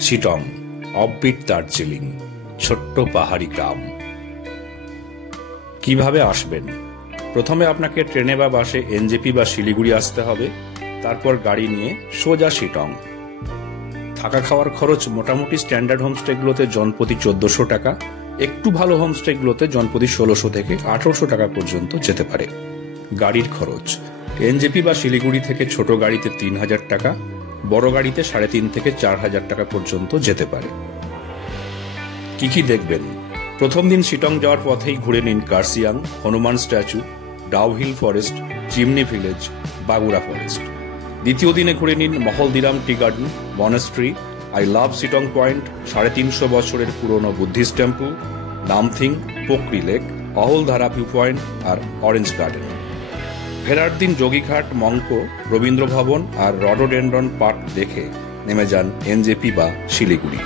Sittong, offbeat Darjeeling, ছোট্ট পাহাড়ি গ্রাম। কিভাবে আসবেন? প্রথমে আপনাকে ট্রেনে বা বাসে এনজেপি বা শিলিগুড়ি আসতে হবে, তারপর গাড়ি নিয়ে সোজা শিটং। থাকা খাওয়ার খরচ মোটামুটি স্ট্যান্ডার্ড হোমস্টেগুলোতে জনপ্রতি 1400 টাকা, একটু ভালো হোমস্টেগুলোতে জনপ্রতি 1600 থেকে 1800 টাকা পর্যন্ত যেতে পারে। গাড়ির খরচ এনজেপি বা শিলিগুড়ি থেকে ছোট গাড়িতে 3000 টাকা, বড় গাড়িতে 3.5 থেকে 4000 টাকা পর্যন্ত যেতে পারে। কি কি দেখবেন? প্রথম দিন শিটং যাওয়ার পথেই ঘুরে নিন Kurseong, Hanuman statue, Dowhill forest, chimney village, Bagora forest. দ্বিতীয় দিনে ঘুরে নিন Mahaldiram tea garden, monastery, I love Sittong point, 350 বছরের পুরনো Buddhist temple, Namthing, Pokhri lake, Ahaldhara view point আর অরেঞ্জ গার্ডেন। ফেরার দিন যোগীঘাট, মঙ্কো, রবীন্দ্র ভবন আর রডোডেন্ড্রন পার্ক দেখে নেমে যান এনজেপি বা শিলিগুড়ি।